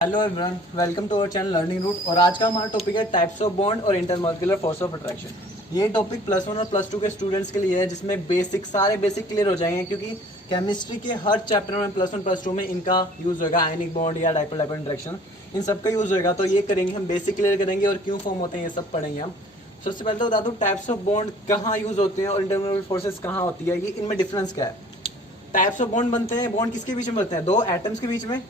Hello everyone, welcome to our channel Learning Root. और आज का हमारा टॉपिक है टाइप्स ऑफ बॉन्ड और इंटरमॉलिक्यूलर फोर्स ऑफ अट्रैक्शन। ये टॉपिक +1 और +2 के स्टूडेंट्स के लिए है, जिसमें सारे बेसिक क्लियर हो जाएंगे, क्योंकि केमिस्ट्री के हर चैप्टर में +1 +2 में इनका यूज़ होगा। आयनिक बॉन्ड या डाइपोल डाइपोल इंटरेक्शन, इन सब का यूज़ होगा। तो ये करेंगे हम, बेसिक क्लियर करेंगे और क्यों फॉर्म होते हैं ये सब पढ़ेंगे हम। सबसे पहले तो बता दूँ टाइप्स ऑफ बॉन्ड कहाँ यूज़ होते हैं और इंटरमॉलिक्यूलर फोर्सेस कहाँ होती है, ये इनमें डिफरेंस क्या है। टाइप्स ऑफ बॉन्ड बनते हैं, बॉन्ड किसके बीच में बनते हैं? दो एटम्स के बीच में।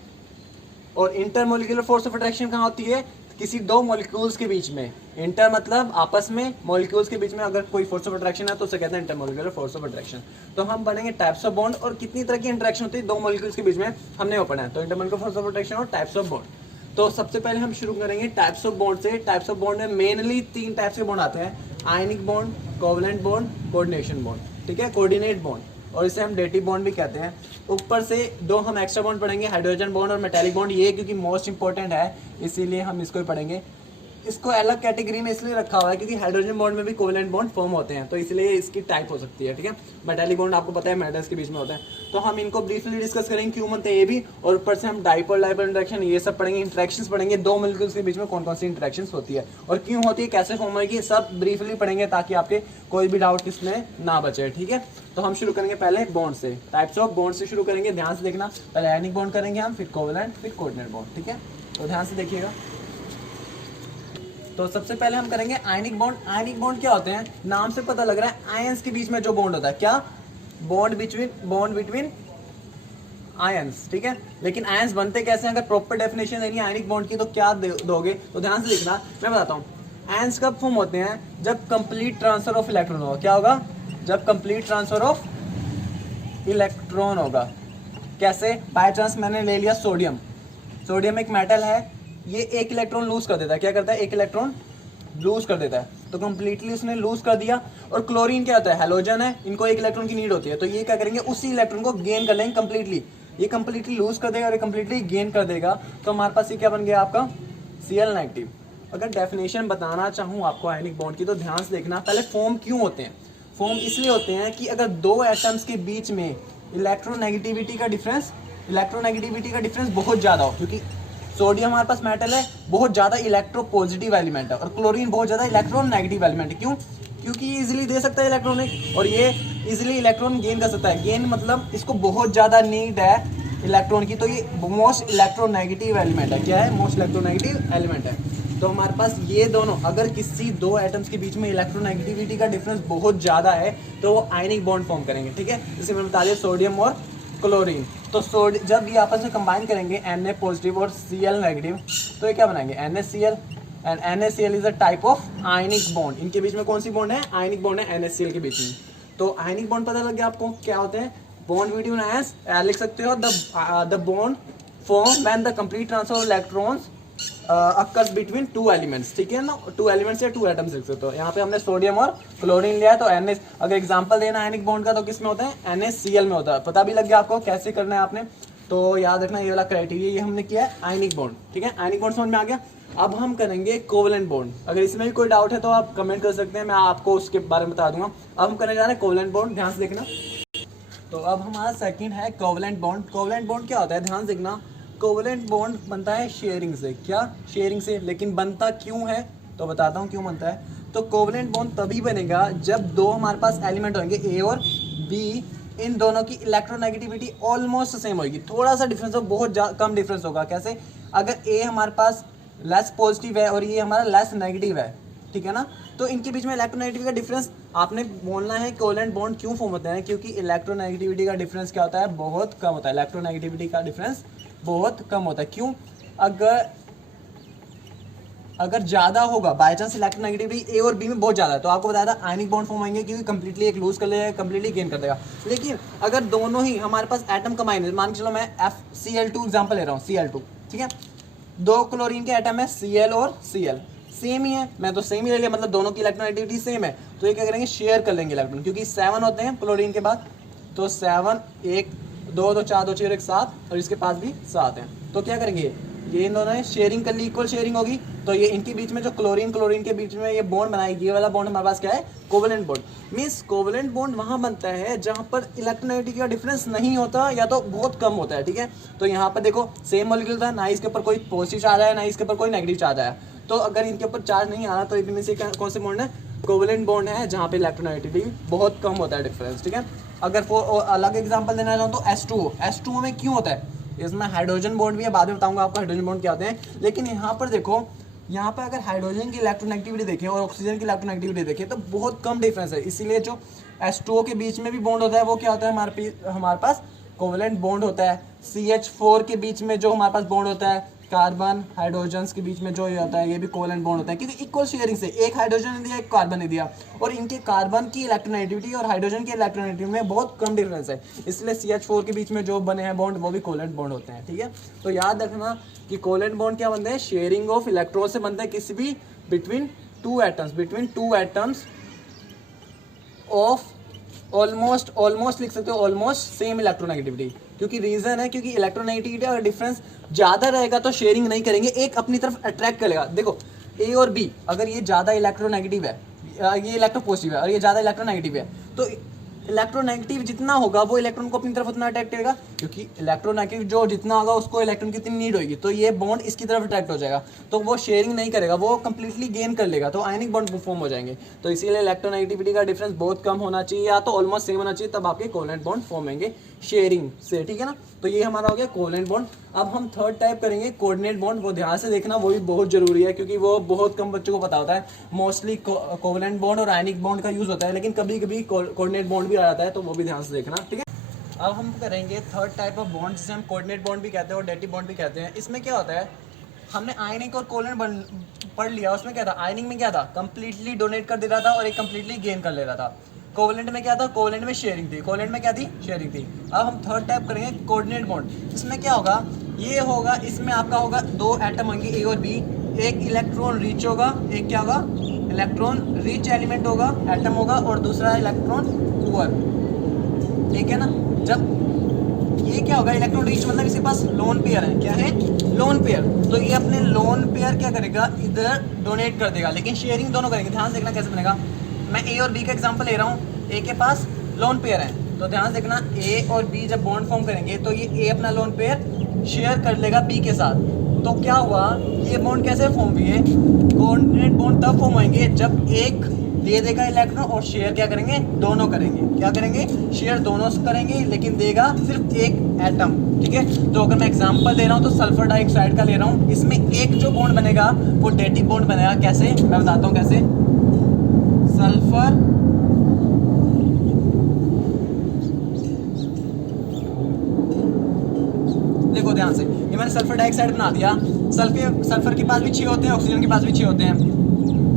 और इंटरमोलिकुलर फोर्स ऑफ अट्रैक्शन कहाँ होती है? किसी दो मॉलिक्यूल्स के बीच में। इंटर मतलब आपस में, मॉलिक्यूल्स के बीच में अगर कोई फोर्स ऑफ अट्रैक्शन है तो उसे कहते हैं इंटरमोलिकुलर फोर्स ऑफ अट्रैक्शन। तो हम पढ़ेंगे टाइप्स ऑफ बॉन्ड और कितनी तरह की इंटरेक्शन होती है दो मॉलिक्यूल्स के बीच में, हमने वो पढ़ा है। तो इंटरमोलिकुलर फोर्स ऑफ अट्रैक्शन और टाइप्स ऑफ बॉन्ड। तो सबसे पहले हम शुरू करेंगे टाइप्स ऑफ बॉन्ड से। टाइप्स ऑफ बॉन्ड में मेनली 3 टाइप्स के बॉन्ड आते हैं: ionic bond, covalent bond, coordination bond. ठीक है, कोऑर्डिनेट बॉन्ड, और इसे हम डेटिव बॉन्ड भी कहते हैं। ऊपर से 2 हम एक्स्ट्रा बॉन्ड पढ़ेंगे, हाइड्रोजन बॉन्ड और मेटालिक बॉन्ड। ये क्योंकि मोस्ट इंपॉर्टेंट है, इसीलिए हम इसको ही पढ़ेंगे। इसको अलग कैटेगरी में इसलिए रखा हुआ है क्योंकि हाइड्रोजन बॉन्ड में भी कोवलेंट बॉन्ड फॉर्म होते हैं, तो इसलिए इसकी टाइप हो सकती है। ठीक है, मेटालिक बॉन्ड आपको पता है मेटल्स के बीच में होता है। तो हम इनको ब्रीफली डिस्कस करेंगे, क्यों बनते हैं ये भी, और ऊपर से हम डाइपोल डाइपोल इंटरेक्शन ये सब पढ़ेंगे। इंटरेक्शंस पढ़ेंगे, दो मॉलिक्यूल्स के बीच में कौन कौन सी इंटरेक्शंस होती है और क्यों होती है, कैसे फॉर्म होगी, सब ब्रीफली पढ़ेंगे ताकि आपके कोई भी डाउट इसमें ना बचे। ठीक है, तो हम शुरू करेंगे पहले बॉन्ड से। टाइप्स ऑफ बॉन्ड से शुरू करेंगे, ध्यान से देखना। पहले आयनिक बॉन्ड करेंगे हम, फिर कोवलेंट, फिर कोऑर्डिनेट बॉन्ड। ठीक है, तो ध्यान से देखिएगा। तो सबसे पहले हम करेंगे आयनिक बॉन्ड। आयनिक बॉन्ड क्या होते हैं? नाम से पता लग रहा है आयंस के बीच में जो बॉन्ड होता है। क्या? Bond between ions. ठीक है, लेकिन आयंस बनते कैसे हैं? अगर प्रॉपर डेफिनेशन देनी है आयनिक बॉन्ड की तो क्या दोगे? तो ध्यान से लिखना, मैं बताता हूँ। आयंस कब फॉर्म होते हैं? जब कंप्लीट ट्रांसफर ऑफ इलेक्ट्रॉन होगा। क्या होगा? जब कंप्लीट ट्रांसफर ऑफ इलेक्ट्रॉन होगा। कैसे? बाय चांस मैंने ले लिया सोडियम। सोडियम एक मेटल है, ये एक इलेक्ट्रॉन लूज कर देता है। क्या करता है? एक इलेक्ट्रॉन लूज कर देता है, तो कंप्लीटली उसने लूज कर दिया। और क्लोरीन क्या होता है? हैलोजन है, इनको एक इलेक्ट्रॉन की नीड होती है, तो ये क्या करेंगे? उसी इलेक्ट्रॉन को गेन कर लेंगे कंप्लीटली। ये कंप्लीटली लूज कर देगा और ये कंप्लीटली गेन कर देगा, तो हमारे पास ये क्या बन गया आपका? Cl negative. अगर डेफिनेशन बताना चाहूँ आपको आयनिक बॉन्ड की, तो ध्यान से देखना। पहले फॉर्म क्यों होते हैं? फॉर्म इसलिए होते हैं कि अगर दो एटम्स के बीच में इलेक्ट्रोनेगेटिविटी का डिफरेंस बहुत ज़्यादा हो, क्योंकि सोडियम हमारे पास मेटल है, बहुत ज़्यादा इलेक्ट्रो पॉजिटिव एलिमेंट है, और क्लोरीन बहुत ज़्यादा इलेक्ट्रॉन नेगेटिव एलिमेंट है। क्यों? क्योंकि ये इजीली दे सकता है इलेक्ट्रॉन, और ये इजीली इलेक्ट्रॉन गेन कर सकता है। गेन मतलब इसको बहुत ज़्यादा नीड है इलेक्ट्रॉन की, तो ये मोस्ट इलेक्ट्रोनेगेटिव एलिमेंट है। क्या है? मोस्ट इलेक्ट्रोनेगेटिव एलिमेंट है। तो हमारे पास ये दोनों, अगर किसी दो एटम्स के बीच में इलेक्ट्रोनेगेटिविटी का डिफरेंस बहुत ज़्यादा है तो वो आयनिक बॉन्ड फॉर्म करेंगे। ठीक है, जैसे मैंने बता दिया सोडियम और क्लोरीन। तो जब ये आपस में कंबाइन करेंगे Na पॉजिटिव और Cl नेगेटिव, तो ये क्या बनाएंगे? NaCl। And NaCl is a type of ionic bond. इनके बीच में कौन सी बॉन्ड है? आयनिक बॉन्ड है NaCl के बीच में। तो आयनिक बॉन्ड पता लग गया आपको क्या होते हैं? बॉन्ड बिटवीन आयंस, लिख सकते हो the bond form when the complete transfer of electrons occurs between 2 elements. ठीक है ना, 2 एलिमेंट्स या 2 एटम्स लिख सकते हो। यहाँ पे हमने सोडियम और क्लोरीन लिया है, तो Na, अगर एग्जांपल देना आयनिक बॉन्ड का तो किस में होता है? NaCl में होता है। पता भी लग गया आपको कैसे करना है आपने, तो याद रखना ये वाला क्राइटेरिया। ये हमने किया है आयनिक बॉन्ड। ठीक है, आयनिक बॉन्ड समझ में आ गया। अब हम करेंगे कोवलेंट बॉन्ड। अगर इसमें भी कोई डाउट है तो आप कमेंट कर सकते हैं, मैं आपको उसके बारे में बता दूंगा। अब हम करने जा रहे हैं कोवलेंट बॉन्ड, ध्यान से देखना। तो अब हमारा सेकंड है कोवलेंट बॉन्ड। कोवलेंट बॉन्ड क्या होता है? ध्यान से देखना। कोवलेंट बॉन्ड बनता है शेयरिंग से। क्या? शेयरिंग से। लेकिन बनता क्यों है? तो बताता हूँ क्यों बनता है। तो कोवलेंट बॉन्ड तभी बनेगा जब दो हमारे पास एलिमेंट होंगे, ए और बी, इन दोनों की इलेक्ट्रोनेगेटिविटी ऑलमोस्ट सेम होगी। थोड़ा सा डिफरेंस हो, बहुत कम डिफरेंस होगा। कैसे? अगर ए हमारे पास लेस पॉजिटिव है और ये हमारा लेस नेगेटिव है, ठीक है ना, तो इनके बीच में इलेक्ट्रोनेगेटिविटी का डिफरेंस आपने बोलना है। कोवलेंट बॉन्ड क्यों फॉर्म होते हैं? क्योंकि इलेक्ट्रोनेगेटिविटी का डिफरेंस क्या होता है? बहुत कम होता है। इलेक्ट्रोनेगेटिविटी का डिफरेंस बहुत कम होता है। क्यों? अगर ज़्यादा होगा, बाय चांस इलेक्ट्रोनेगेटिविटी ए और बी में बहुत ज़्यादा है, तो आपको बताया था आयनिक बॉन्ड फॉर्म होंगे, क्योंकि कंप्लीटली एक लूज कर लेगा, कंप्लीटली गेन कर देगा। लेकिन अगर दोनों ही हमारे पास एटम कंबाइन है, मान के चलो मैं FCl2 एग्जाम्पल ले रहा हूँ, Cl2। ठीक है, 2 क्लोरीन के एटम है, Cl और Cl सेम ही है, मैं तो सेम ही ले लिया, मतलब दोनों की इलेक्ट्रोनेगेटिविटी सेम है। तो ये क्या करेंगे? शेयर कर लेंगे इलेक्ट्रॉन, क्योंकि 7 होते हैं क्लोरीन के बाद, तो 7 1 2 2 4 2 6 1 7, और इसके पास भी 7 हैं। तो क्या करेंगे? ये इन दोनों ने शेयरिंग कर ली, इक्वल शेयरिंग होगी, तो ये इनके बीच में जो क्लोरीन क्लोरीन के बीच में ये बॉन्ड बनाएगी, ये वाला बॉन्ड हमारे पास क्या है, covalent bond. Means covalent bond वहां बनता है जहां पर इलेक्ट्रोनेगेटिविटी का डिफरेंस नहीं होता या तो बहुत कम होता है, ठीक है। तो यहाँ पर देखो सेम मॉलिक्यूल था, ना इसके ऊपर कोई पॉजिटिव चार्ज आया, ना इसके ऊपर कोई नेगेटिव चार्ज आया, तो अगर इनके ऊपर चार्ज नहीं आ रहा तो इनमें से कौन से बॉन्ड है, कोवेलेंट बॉन्ड है, जहाँ पे इलेक्ट्रोनेगेटिविटी बहुत कम होता है डिफरेंस, ठीक है। अगर अलग एग्जांपल देना चाहूँ तो H2O में क्यों होता है, इसमें हाइड्रोजन बॉन्ड भी है, बाद में बताऊंगा आपको हाइड्रोजन बॉन्ड क्या होते हैं। लेकिन यहाँ पर देखो, यहाँ पर अगर हाइड्रोजन की इलेक्ट्रोनेगेटिविटी देखें और ऑक्सीजन की इलेक्ट्रोनेगेटिविटी देखें तो बहुत कम डिफरेंस है, इसीलिए जो H2O के बीच में भी बॉन्ड होता है वो क्या होता है, हमारे पास कोवेलेंट बॉन्ड होता है। CH4 के बीच में जो हमारे पास बॉन्ड होता है, कार्बन हाइड्रोजन के बीच में जो ये होता है, ये भी कोवेलेंट बॉन्ड होता है, क्योंकि इक्वल शेयरिंग से एक हाइड्रोजन ने दिया, एक कार्बन ने दिया, और इनके कार्बन की इलेक्ट्रोनेगेटिविटी और हाइड्रोजन की इलेक्ट्रोनेगेटिविटी में बहुत कम डिफरेंस है, इसलिए CH4 के बीच में जो बने हैं बॉन्ड वो भी कोवेलेंट बॉन्ड होते हैं, ठीक है। तो याद रखना कि कोवेलेंट बॉन्ड क्या बनते हैं, शेयरिंग ऑफ इलेक्ट्रॉन से बनते हैं किसी भी between two atoms of almost लिख सकते हो, ऑलमोस्ट सेम इलेक्ट्रोनेगेटिविटी। क्योंकि रीजन है, क्योंकि इलेक्ट्रोनेगेटिविटी अगर डिफरेंस ज्यादा रहेगा तो शेयरिंग नहीं करेंगे, एक अपनी तरफ अट्रैक्ट करेगा। देखो A और B, अगर ये ज्यादा इलेक्ट्रोनेगेटिव है, ये इलेक्ट्रोपॉजिटिव है और ये ज्यादा इलेक्ट्रोनेगेटिव है, तो इलेक्ट्रोनेगेटिव जितना होगा वो इलेक्ट्रॉन को अपनी तरफ उतना अट्रैक्ट करेगा, क्योंकि इलेक्ट्रोनेगेटिव जो जितना होगा उसको इलेक्ट्रॉन की इतनी नीड होगी, तो ये बॉन्ड इसकी तरफ अट्रैक्ट हो जाएगा, तो वो शेयरिंग नहीं करेगा, वो कंप्लीटली गेन कर लेगा, तो आयनिक बॉन्ड फॉर्म हो जाएंगे। तो इसीलिए इलेक्ट्रोनेगेटिविटी का डिफरेंस बहुत कम होना चाहिए या तो ऑलमोस्ट सेम होना चाहिए, तब आपके कोवेलेंट बॉन्ड फॉर्म होंगे शेयरिंग से, ठीक है ना। तो ये हमारा हो गया कोवेलेंट बॉन्ड। अब हम थर्ड टाइप करेंगे कोऑर्डिनेट बॉन्ड, वो ध्यान से देखना, वो भी बहुत जरूरी है क्योंकि वो बहुत कम बच्चों को पता होता है। मोस्टली कोवेलेंट बॉन्ड और आयनिक बॉन्ड का यूज होता है, लेकिन कभी कभी कोऑर्डिनेट बॉन्ड भी आ जाता है, तो वो भी ध्यान से देखना, ठीक है। अब हम करेंगे थर्ड टाइप ऑफ बॉन्ड, जिसे हम कोऑर्डिनेट बॉन्ड भी कहते हैं और डेटिव बॉन्ड भी कहते हैं। इसमें क्या होता है, हमने आयनिक और कोवेलेंट बॉन्ड पढ़ लिया, उसमें क्या था, आयनिक में क्या था, कंप्लीटली डोनेट कर दे रहा था और एक कंप्लीटली गेन कर ले रहा था। कोवेलेंट में क्या था, कोवेलेंट में शेयरिंग थी, कोवेलेंट में क्या थी, शेयरिंग थी। अब हम थर्ड टाइप करेंगे कोऑर्डिनेट बॉन्ड। इसमें क्या होगा, ये होगा, इसमें आपका होगा दो एटम होंगे A और B, एक इलेक्ट्रॉन रिच होगा, एक क्या होगा, इलेक्ट्रॉन रिच एलिमेंट होगा, एटम होगा, और दूसरा इलेक्ट्रॉन पुअर, ठीक है ना। जब ये क्या होगा, इलेक्ट्रॉन रिच मतलब इसके पास लोन पेयर है, क्या है, लोन पेयर, तो ये अपने लोन पेयर क्या करेगा, इधर डोनेट कर देगा, लेकिन शेयरिंग दोनों करेंगे। ध्यान देखना कैसे बनेगा, मैं A और B का एग्जांपल ले रहा हूँ, A के पास लोन पेयर है, तो ध्यान देखना A और B जब बॉन्ड फॉर्म करेंगे तो ये A अपना लोन पेयर शेयर कर लेगा B के साथ, तो क्या हुआ, ये बॉन्ड कैसे फॉर्म हुए, कोऑर्डिनेट बॉन्ड तब फॉर्म होंगे जब एक दे देगा इलेक्ट्रॉन और शेयर क्या करेंगे, दोनों करेंगे, क्या करेंगे, शेयर दोनों करेंगे, लेकिन देगा सिर्फ एक एटम, ठीक है। तो अगर मैं एग्जांपल दे रहा हूँ तो सल्फर डाइऑक्साइड का ले रहा हूँ, इसमें एक जो बॉन्ड बनेगा वो डेटिव बॉन्ड बनेगा। कैसे, मैं बताता हूँ कैसे। सल्फर देखो ध्यान से, ये मैंने सल्फर डाइऑक्साइड बना दिया, सल्फर के पास भी 6 होते हैं, ऑक्सीजन के पास भी 6 होते हैं,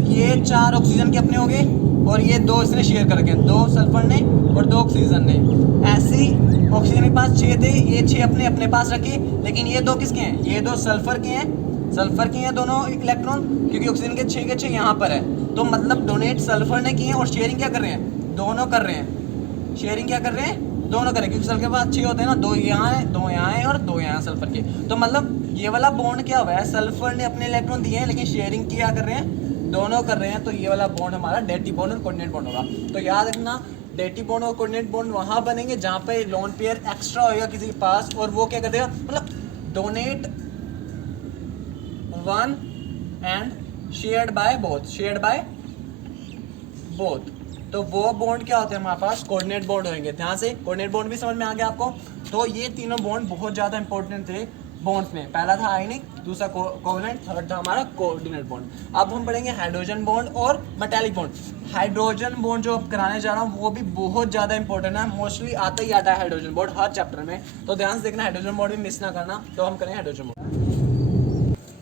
ये 4 ऑक्सीजन के अपने हो गए और ये 2 इसने शेयर कर रखे, 2 सल्फर ने और 2 ऑक्सीजन ने। ऐसे ही ऑक्सीजन के पास 6 थे, ये 6 अपने अपने पास रखे, लेकिन ये 2 किसके हैं, ये 2 सल्फर के हैं, दोनों इलेक्ट्रॉन, क्योंकि ऑक्सीजन के 6 यहाँ पर है, तो मतलब डोनेट सल्फर ने किए हैं और शेयरिंग क्या कर रहे हैं, दोनों कर रहे हैं, शेयरिंग क्या कर रहे हैं, दोनों करें, क्योंकि सल्फर के पास 6 होते हैं ना, 2 यहाँ है, 2 यहाँ है और 2 यहाँ सल्फर के, तो मतलब ये वाला बॉन्ड क्या हुआ है, सल्फर ने अपने इलेक्ट्रॉन दिए हैं लेकिन शेयरिंग क्या कर रहे हैं, दोनों कर रहे हैं, तो ये वाला बॉन्ड हमारा डेटिव बॉन्ड और कोऑर्डिनेट बॉन्ड होगा। तो याद रखना, डेटिव बॉन्ड और कोऑर्डिनेट बॉन्ड वहां बनेंगे जहां पे लोन पेयर एक्स्ट्रा होगा किसी के पास, और वो क्या कर देगा, मतलब donate one and shared by both, तो वो बॉन्ड क्या होते हैं हमारे पास, कोऑर्डिनेट बॉन्ड होंगे। ध्यान से, कोऑर्डिनेट बॉन्ड भी समझ में आ गया आपको। तो ये तीनों बॉन्ड बहुत ज्यादा इंपॉर्टेंट थे बॉन्ड्स में, पहला था आयनिक, दूसरा कोवेलेंट, थर्ड था हमारा कोऑर्डिनेट बॉन्ड। अब हम पढ़ेंगे हाइड्रोजन बॉन्ड और मेटालिक बॉन्ड। हाइड्रोजन बॉन्ड जो अब कराने जा रहा हूँ वो भी बहुत ज्यादा इंपॉर्टेंट है, मोस्टली आता ही आता है हाइड्रोजन बॉन्ड हर चैप्टर में, तो ध्यान से देखना, हाइड्रोजन बॉन्ड भी मिस ना करना। तो हम करेंगे हाइड्रोजन बॉन्ड।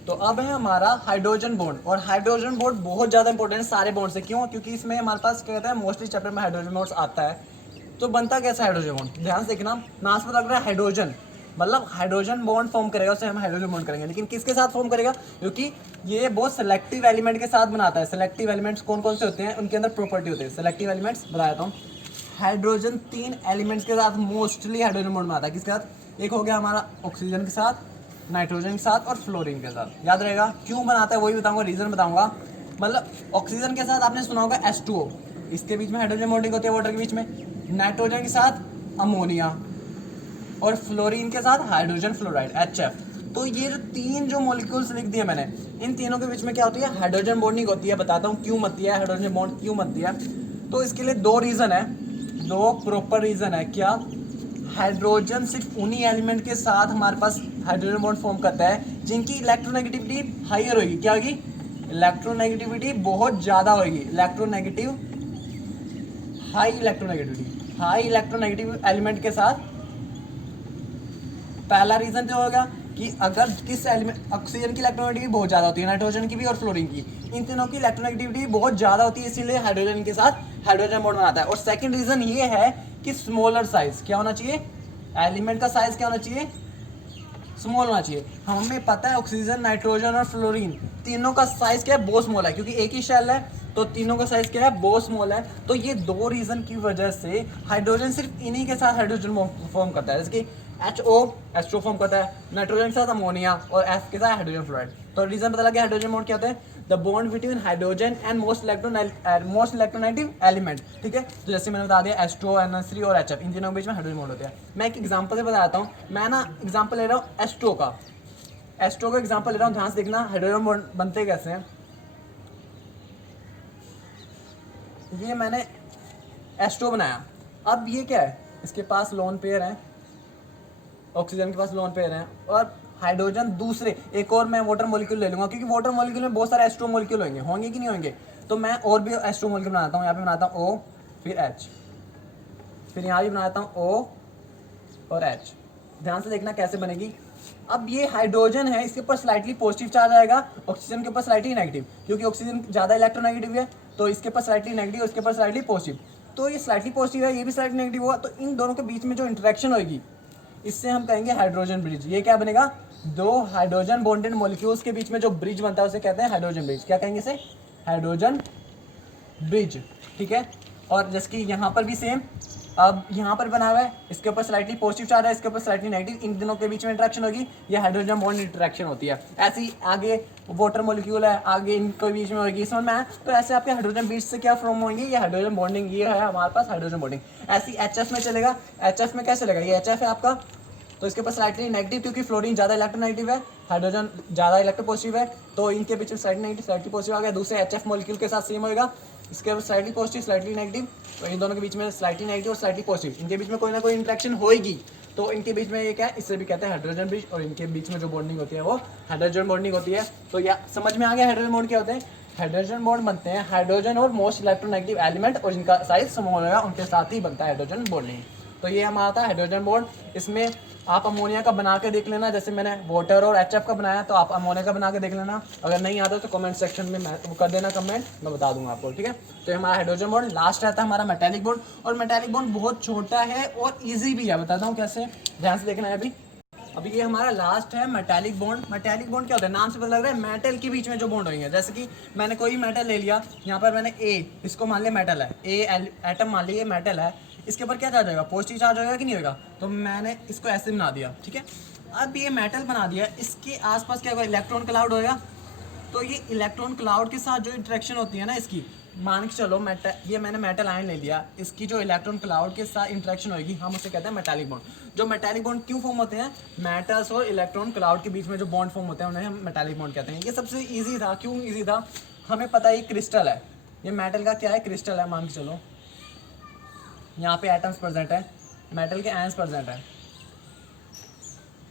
तो अब है हमारा हाइड्रोजन बॉन्ड, और हाइड्रोजन बॉन्ड बहुत ज्यादा इंपॉर्टेंट है सारे बॉन्ड से। क्यों, क्योंकि इसमें हमारे पास क्या कहता है, मोस्टली चैप्टर में हाइड्रोजन बॉन्ड्स आता है। तो बनता कैसा हाइड्रोजन बॉन्ड, ध्यान से देखना, नाम से पता लग रहा है हाइड्रोजन, मतलब हाइड्रोजन बॉन्ड फॉर्म करेगा, उसे हम हाइड्रोजन बॉन्ड करेंगे, लेकिन किसके साथ फॉर्म करेगा, क्योंकि ये बहुत सेलेक्टिव एलिमेंट के साथ बनाता है। सेलेक्टिव एलिमेंट्स कौन कौन से होते हैं, उनके अंदर प्रॉपर्टी होती है। सेलेक्टिव एलिमेंट्स बता देता हूँ, हाइड्रोजन 3 एलिमेंट्स के साथ मोस्टली हाइड्रोजन बॉन्ड बनाता है। किसके साथ, एक हो गया हमारा ऑक्सीजन के साथ, नाइट्रोजन के साथ और फ्लोरीन के साथ। याद रहेगा क्यों बनाता है वही बताऊंगा, रीजन बताऊंगा। मतलब ऑक्सीजन के साथ आपने सुना होगा H2O, इसके बीच में हाइड्रोजन बॉन्डिंग होती है वाटर के बीच में। नाइट्रोजन के साथ अमोनिया और फ्लोरीन के साथ हाइड्रोजन फ्लोराइड HF। तो ये जो तीन जो मॉलिक्यूल्स लिख दिए मैंने, इन तीनों के बीच में क्या होती है, हाइड्रोजन बॉन्डिंग होती है। बताता हूँ क्यों बनती है हाइड्रोजन बॉन्ड, क्यों बनती है। तो इसके लिए दो रीजन है, दो प्रॉपर रीजन है। क्या, हाइड्रोजन सिर्फ उन्हीं एलिमेंट के साथ हमारे पास हाइड्रोजन बॉन्ड फॉर्म करता है जिनकी इलेक्ट्रोनेगेटिविटी हाइयर होगी। क्या होगी, इलेक्ट्रोनेगेटिविटी बहुत ज्यादा होगी। Electronegative, high electronegativity, high electronegative element के साथ। पहला रीजन जो होगा कि अगर किस एलिमेंट, ऑक्सीजन की इलेक्ट्रोनेगेटिविटी बहुत ज्यादा होती है, नाइट्रोजन की भी और फ्लोरीन की, इन तीनों की इलेक्ट्रोनेगेटिविटी बहुत ज्यादा होती है, इसीलिए हाइड्रोजन के साथ हाइड्रोजन बॉन्ड बनाता है। और सेकंड रीजन ये है कि स्मॉलर साइज क्या होना चाहिए, एलिमेंट का साइज क्या होना चाहिए, स्मॉल होना चाहिए। हमें पता है ऑक्सीजन, नाइट्रोजन और फ्लोरीन तीनों का साइज क्या है, बहुत स्मॉल है, क्योंकि एक ही शेल है तो तीनों का साइज क्या है, बहुत स्मॉल है। तो ये दो रीजन की वजह से हाइड्रोजन सिर्फ इन्हीं के साथ हाइड्रोजन फॉर्म करता है, जैसे कि H2O फॉर्म करता है, नाइट्रोजन के साथ अमोनिया और F के साथ हाइड्रोजन फ्लोराइड। तो रीजन पता लगा हाइड्रोजन बॉन्ड क्या होता है, the bond between hydrogen and most electronegative element. ठीक है, तो जैसे मैंने बता दिया H2O, NH3 और HF, इन तीनों के बीच में हाइड्रोजन बॉन्ड होता है। मैं एक एग्जांपल से बताता हूँ। मैं ना एग्जांपल ले रहा हूँ H2O का, H2O का एग्जांपल ले रहा हूँ, ध्यान से देखना हाइड्रोजन बॉन्ड बनते कैसे हैं। ये मैंने H2O बनाया, अब ये क्या है, इसके पास लोन पेयर है, ऑक्सीजन के पास लोन पेयर है, और हाइड्रोजन दूसरे एक और मैं वाटर मॉलिक्यूल ले लूंगा, क्योंकि वाटर मॉलिक्यूल में बहुत सारे H2O मॉलिक्यूल होंगे कि नहीं होंगे। तो मैं और भी H2O मॉलिक्यूल बनाता हूँ। यहाँ पे बनाता हूँ O, फिर H, फिर यहाँ भी बनाता हूँ O और H। ध्यान से देखना कैसे बनेगी। अब ये हाइड्रोजन है, इसके ऊपर स्लाइटली पॉजिटिव चार्ज आएगा, ऑक्सीजन के ऊपर स्लाइटली नेगेटिव, क्योंकि ऑक्सीजन ज़्यादा इलेक्ट्रोनेगेटिव है, तो इसके ऊपर स्लाइटली नेगेटिव, इसके ऊपर स्लाइटली पॉजिटिव। तो ये स्लाइटली पॉजिटिव है, ये भी स्लाइटली नेगेटिव होगा, तो इन दोनों के बीच में जो इंटरेक्शन होगी इससे हम कहेंगे हाइड्रोजन ब्रिज। ये क्या बनेगा, दो हाइड्रोजन बॉन्डेड मॉलिक्यूल्स के बीच में जो ब्रिज बनता है उसे कहते हैं हाइड्रोजन ब्रिज। क्या कहेंगे इसे, हाइड्रोजन ब्रिज। ठीक है, और जैसे कि यहाँ पर भी सेम, अब यहाँ पर बना हुआ है, इसके ऊपर स्लाइटली पॉजिटिव चार्ज है, इसके ऊपर स्लाइटली नेगेटिव, इन दोनों के बीच में इंटरेक्शन होगी, ये हाइड्रोजन बॉन्ड इंटरेक्शन होती है। ऐसे ही आगे वाटर मॉलिक्यूल है, आगे इनके बीच में होगी, समझ में आया। तो ऐसे आपके हाइड्रोजन ब्रिज से क्या फॉर्म होंगे, ये हाइड्रोजन बॉन्डिंग, ये है हमारे पास हाइड्रोजन बॉन्डिंग। ऐसी HF में चलेगा, HF में कैसे चलेगा, ये HF है आपका, तो इसके पास स्लाइटली नेगेटिव, क्योंकि फ्लोरीन ज़्यादा इलेक्ट्रोनेगेटिव है, हाइड्रोजन ज़्यादा इलेक्ट्रोपॉजिटिव है, तो इनके बीच में स्लाइटली नेगेटिव स्लाइटली पॉजिटिव आ गया। दूसरे HF मॉलिक्यूल के साथ सेम होगा, इसके ऊपर स्लाइटली पॉजिटिव स्लाइटली नेगेटिव, तो इन दोनों के बीच में स्लाइटली नेगेटिव और स्लाइटली पॉजिटिव, इनके बीच में कोई ना कोई इंटरेक्शन होगी, तो इनके बीच में ये क्या है, इससे भी कहते हैं हाइड्रोजन ब्रिज। और इनके बीच में जो बॉन्डिंग होती है वो हाइड्रोजन बॉन्डिंग होती है। तो या समझ में आ गया हाइड्रोजन बॉन्ड क्या होते हैं। हाइड्रोजन बॉन्ड बनते हैं हाइड्रोजन और मोस्ट इलेक्ट्रोनेगेटिव एलिमेंट, और जिनका साइज स्मॉल होगा उनके साथ ही बनता है हाइड्रोजन बॉन्डिंग। तो ये हमारा था हाइड्रोजन बॉन्ड। इसमें आप अमोनिया का बना के देख लेना, जैसे मैंने वाटर और HF का बनाया, तो आप अमोनिया का बना के देख लेना। अगर नहीं आता तो कमेंट सेक्शन में मैं कर देना कमेंट, मैं बता दूंगा आपको। ठीक है, तो हमारा हाइड्रोजन बॉन्ड लास्ट रहता है हमारा मेटालिक बॉन्ड, और मेटालिक बॉन्ड बहुत छोटा है और ईजी भी है, बताता हूँ कैसे, ध्यान से देखना है। अभी ये हमारा लास्ट है मेटालिक बॉन्ड। मेटालिक बॉन्ड क्या होता है, नाम से पता लग रहा है मेटल के बीच में जो बॉन्ड होंगे। जैसे कि मैंने कोई मेटल ले लिया, यहाँ पर मैंने A, इसको मान लिया मेटल है, A एटम मान लिया मेटल है, इसके ऊपर क्या चार्ज होगा, पॉजिटिव चार्ज होगा कि नहीं होगा, तो मैंने इसको ऐसे बना दिया। ठीक है, अब ये मेटल बना दिया, इसके आसपास क्या होगा, इलेक्ट्रॉन क्लाउड होगा। तो ये इलेक्ट्रॉन क्लाउड के साथ जो इंटरेक्शन होती है ना इसकी, मान के चलो मेटल, ये मैंने मेटल आयन ले लिया, इसकी जो इलेक्ट्रॉन क्लाउड के साथ इंटरेक्शन होगी हम उसे कहते हैं मेटालिक बॉन्ड। जो मेटालिक बॉन्ड क्यों फॉर्म होते हैं, मेटल्स और इलेक्ट्रॉन क्लाउड के बीच में जो बॉन्ड फॉर्म होते हैं उन्हें हम मेटालिक बॉन्ड कहते हैं। ये सबसे ईजी था, क्यों ईजी था, हमें पता है ये क्रिस्टल है, ये मेटल का क्या है, क्रिस्टल है, मान के चलो यहाँ पे एटम्स प्रेजेंट है, मेटल के आयंस प्रेजेंट है।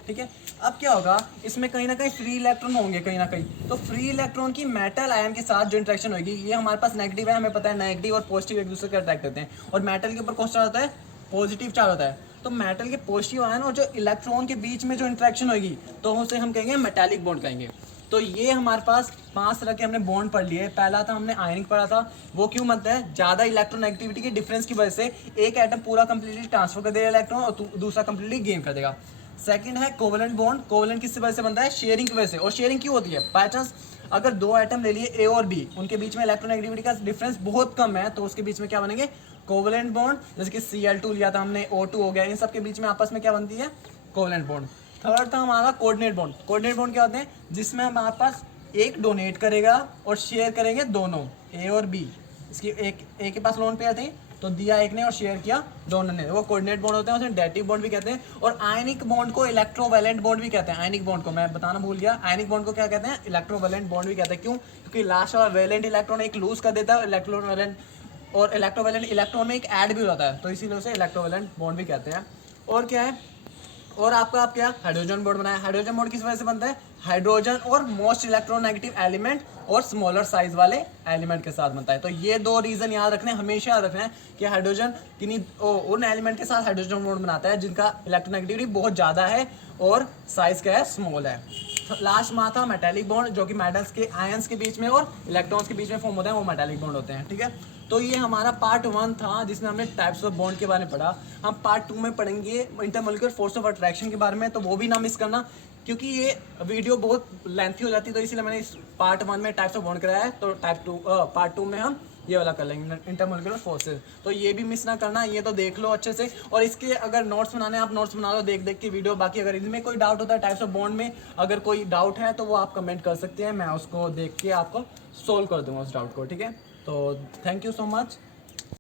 ठीक है, अब क्या होगा, इसमें कहीं ना कहीं फ्री इलेक्ट्रॉन होंगे कहीं ना कहीं, तो फ्री इलेक्ट्रॉन की मेटल आयन के साथ जो इंटरेक्शन होगी, ये हमारे पास नेगेटिव है, हमें पता है नेगेटिव और पॉजिटिव एक दूसरे के अट्रैक्ट होते हैं, और मेटल के ऊपर कौन सा होता है, पॉजिटिव चार्ज होता है। तो मेटल के पॉजिटिव आयन और जो इलेक्ट्रॉन के बीच में जो इंटरेक्शन होगी, तो उसे हम कहेंगे मेटालिक बॉन्ड कहेंगे। तो ये हमारे पास 5 तरह के हमने बॉन्ड पढ़ लिए। पहला था हमने आयनिक पढ़ा था, वो क्यों बनता है, ज़्यादा इलेक्ट्रोनेगेटिविटी के डिफरेंस की वजह से एक एटम पूरा कंप्लीटली ट्रांसफर कर देगा इलेक्ट्रॉन और दूसरा कंप्लीटली गेन कर देगा। सेकंड है कोवेलेंट बॉन्ड। कोवेलेंट किस वजह से बनता है, शेयरिंग की वजह से। और शेयरिंग क्यों होती है, बाय चांस अगर दो एटम ले लिए A और B, उनके बीच में इलेक्ट्रोनेगेटिविटी का डिफरेंस बहुत कम है, तो उसके बीच में क्या बनेंगे, कोवेलेंट बॉन्ड। जैसे कि Cl2 लिया था हमने, O2 हो गया, इन सब के बीच में आपस में क्या बनती है, कोवेलेंट बॉन्ड। थर्ड था हमारा कोऑर्डिनेट बॉन्ड। कोऑर्डिनेट बॉन्ड क्या होते हैं, जिसमें हमारे पास एक डोनेट करेगा और शेयर करेंगे दोनों, ए और बी। इसकी एक के पास लोन पे आते हैं तो दिया एक ने और शेयर किया दोनों ने, वो कोऑर्डिनेट बॉन्ड होते हैं। उसे डेटिव बॉन्ड भी कहते हैं। और आयनिक बॉन्ड को इलेक्ट्रोवैलेंट बॉन्ड भी कहते हैं। आयनिक बॉन्ड को मैं बताना भूल गया, आयनिक बॉन्ड को क्या कहते हैं, इलेक्ट्रोवैलेंट बॉन्ड भी कहते हैं। क्यों, क्योंकि लास्ट वाला वैलेंट इलेक्ट्रॉन एक लूज कर देता है इलेक्ट्रोवैलेंट, और इलेक्ट्रोवैलेंट इलेक्ट्रॉन में एक ऐड भी होता है, तो इसीलिए उसे इलेक्ट्रोवैलेंट बॉन्ड भी कहते हैं। और क्या है, और आपका आप क्या हाइड्रोजन बॉन्ड बनाया। हाइड्रोजन बॉन्ड किस वजह से बनता है, हाइड्रोजन और मोस्ट इलेक्ट्रोनेगेटिव एलिमेंट और स्मॉलर साइज वाले एलिमेंट के साथ बनता है। तो ये दो रीजन याद रखने, हमेशा याद रखना है कि हाइड्रोजन किन्हीं उन एलिमेंट के साथ हाइड्रोजन बॉन्ड बनाता है जिनका इलेक्ट्रोनेगेटिविटी बहुत ज़्यादा है और साइज क्या है, स्मॉल है। लास्ट में था मेटालिक बॉन्ड, जो कि मेटल्स के आयंस के बीच में और इलेक्ट्रॉन्स के बीच में फॉर्म होते हैं, वो मेटालिक बॉन्ड होते हैं। ठीक है, तो ये हमारा पार्ट 1 था जिसमें हमने टाइप्स ऑफ बॉन्ड के बारे में पढ़ा। हम पार्ट 2 में पढ़ेंगे इंटरमोलिकुलर फोर्स ऑफ अट्रैक्शन के बारे में, तो वो भी ना मिस करना, क्योंकि ये वीडियो बहुत लेंथी हो जाती है, तो इसीलिए मैंने इस पार्ट 1 में टाइप्स ऑफ बॉन्ड कराया है। तो पार्ट 2 में हम ये वाला कर लेंगे, इंटरमोलिकुलर फोर्सेस। तो ये भी मिस ना करना, ये तो देख लो अच्छे से। और इसके अगर नोट्स बनाने, आप नोट्स बना लो देख देख के वीडियो। बाकी अगर इनमें कोई डाउट होता है टाइप्स ऑफ बॉन्ड में, अगर कोई डाउट है तो वो आप कमेंट कर सकते हैं, मैं उसको देख के आपको सोल्व कर दूंगा उस डाउट को। ठीक है, तो थैंक यू सो मच।